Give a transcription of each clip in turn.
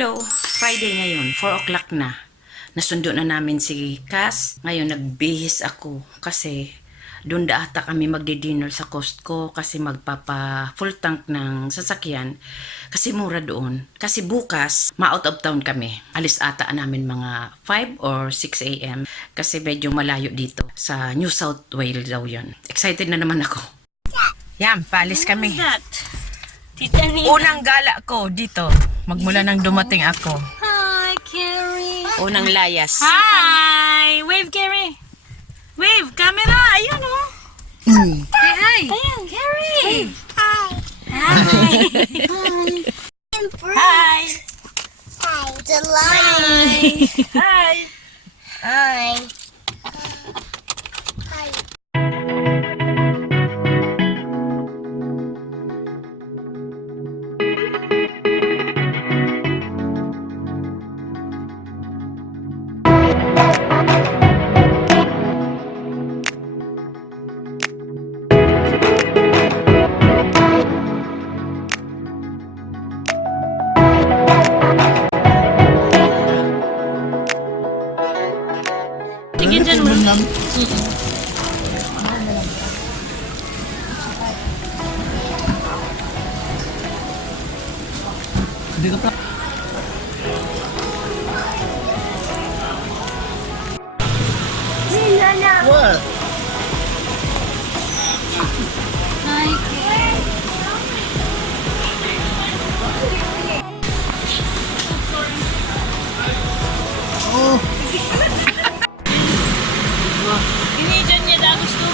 Hello, Friday ngayon, 4 o'clock na. Nasundo na namin si Cass. Ngayon nagbihis ako kasi doon da ata kami magdi-dinner sa Costco kasi magpapa full tank ng sasakyan kasi mura doon. Kasi bukas, ma-out of town kami. Alis ata namin mga 5 or 6 a.m. kasi medyo malayo dito. Sa New South Wales daw yun. Excited na naman ako. Yan, paalis kami. Unang gala ko dito. Magmula nang dumating ako. Hi, Carrie. Unang layas. Hi! Wave, Carrie. Wave, camera. Ayun, oh. Say hi. Ayan, Carrie. Hi. Hi. Hi. Hi, the lion. Hi. Hi. Sige dyan mo. What? Hi, ini dyan niya da gusto.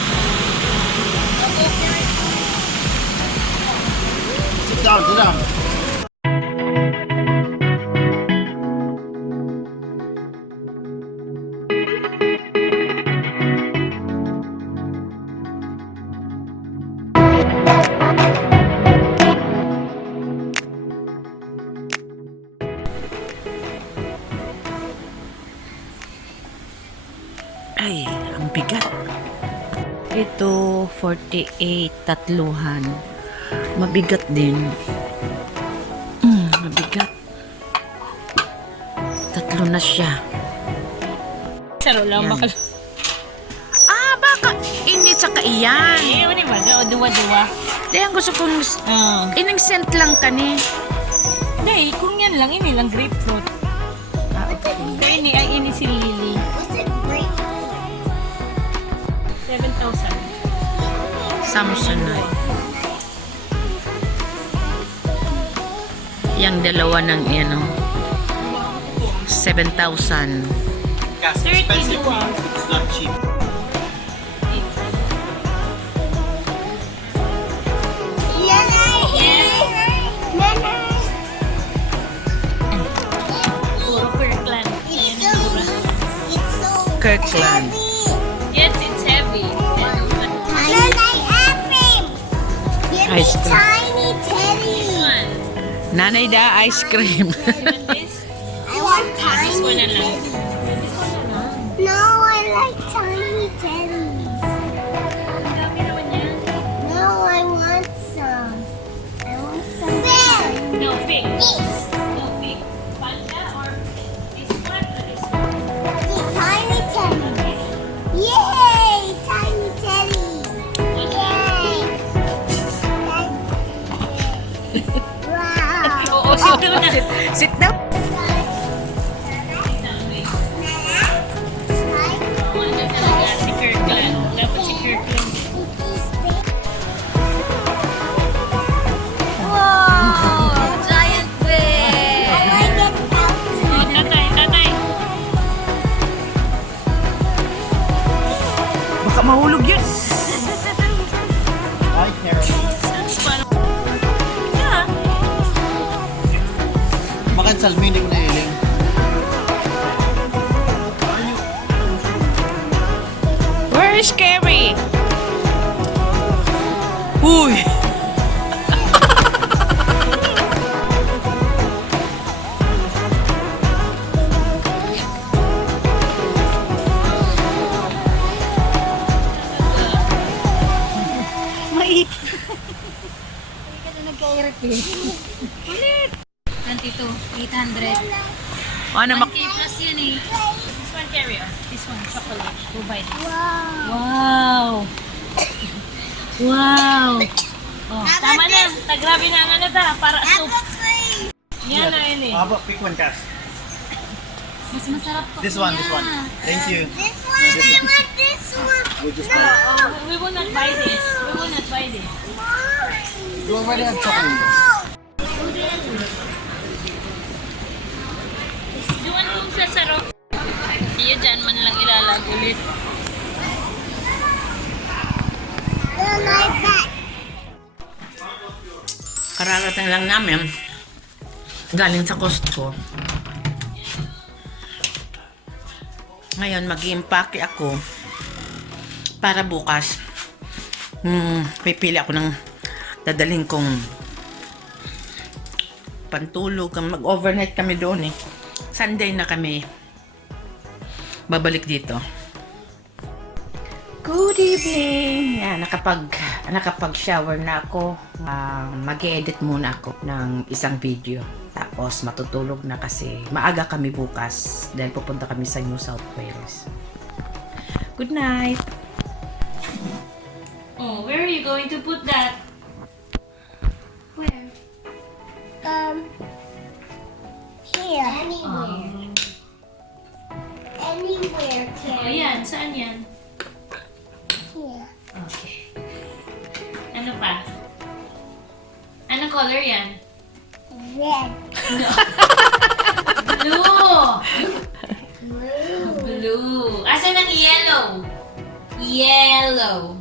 Sit down, sit down. Ay, ang bigat. Ito, 48, tatluhan. Mabigat din. Mabigat. Tatlo na siya. Saro lang Yan. bakal. Baka ini tsaka iyan. Eh, wala ba? O duwa-duwa. Di, ang gusto kong ining scent lang kani. Hindi, kung yan lang, ini lang grapefruit. Kaya ini ay ini si Lily. What's it green? 7,000. Samsonite. Yang dalawa ng ano, 7,000. 32. It's not cheap. Puro Kirkland. Kirkland. Yes, it's heavy. Ice cream. Tiny teddy. This one. Nanay da, ice cream. You want this? I want This tiny one na lang. teddy. No, I like tiny teddy. Ang dami naman yan. No, I want some. I want some. Tiny. No, big. This. No, big. Panda or this one or this one? Tiny teddy. Yay! Tiny teddy. Yay! Wow. Oo, sito na. Sit down. Ano talaga si Kirkland. Dapat si Kirkland. Wow! Giant fish! I like it. Oh, tatay. Baka mahulog yun. Hi, Carol. Yeah. Makan salmi, hindi ko nahiling. Where is Carrie? Uy! Nandito, 800. O, ano, 1K plus yun eh. This one, carry on. This one, chocolate. Go buy it. Wow! Wow! Oh, tama na. Tagrabe na ang ano ta. Para soup. Yan na yun eh. How about pick one, Cass? Mas masarap to. This one. Thank you. This one, I want this one. We just No, buy it. we will not buy this. We will not buy this. You already have chocolate. Doon kung sa sarap. Iyo dyan man lang ilalag ulit. They're like that. kararating lang namin. Galing sa Costco. Ngayon, mag-i-impake ako para bukas. Pipili ako ng dadalhin kong pantulog. Mag-overnight kami doon eh. Sunday na kami babalik dito. Good evening! Yan, nakapag-shower na ako. Mag-edit muna ako ng isang video. Tapos matutulog na kasi maaga kami bukas dahil pupunta kami sa New South Wales. Good night! Oh, where are you going to put that? Where? Here. Anywhere. Anywhere, Oh, Carrie. yan. Saan yan? Here. Okay. Ano pa? Anong color yan? Red. Blue! Blue. Blue. Asan ang yellow? Yellow.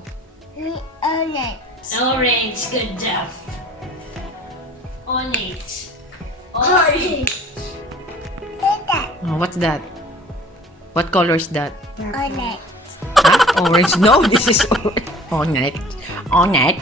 Orange. Orange. Good job. Orange. Orange. Look at that. Oh, what's that? What color is that? Orange. Huh? Orange? No, this is orange. Orange.